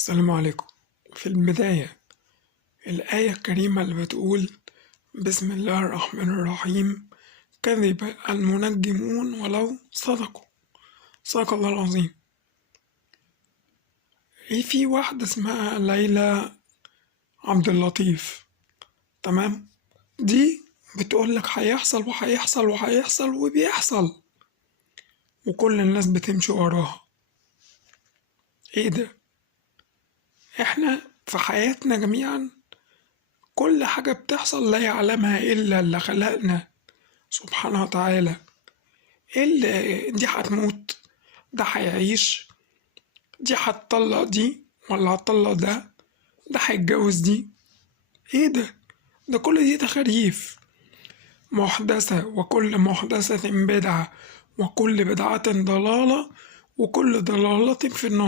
السلام عليكم. في البداية الآية الكريمة اللي بتقول بسم الله الرحمن الرحيم كذب المنجمون ولو صدقوا. صدق الله العظيم. في واحدة اسمها ليلى عبد اللطيف، تمام؟ دي بتقولك هيحصل وهيحصل وهيحصل وبيحصل، وكل الناس بتمشي وراها. ايه ده؟ احنا في حياتنا جميعا كل حاجة بتحصل لا يعلمها إلا اللي خلقنا سبحانه وتعالى. اللي دي هتموت، ده هيعيش، دي هتطلق دي ولا هتطلق ده هيتجوز دي. ايه ده؟ ده كل دي تخاريف محدثة، وكل محدثة بدعة، وكل بدعة ضلالة، وكل ضلالة في النار.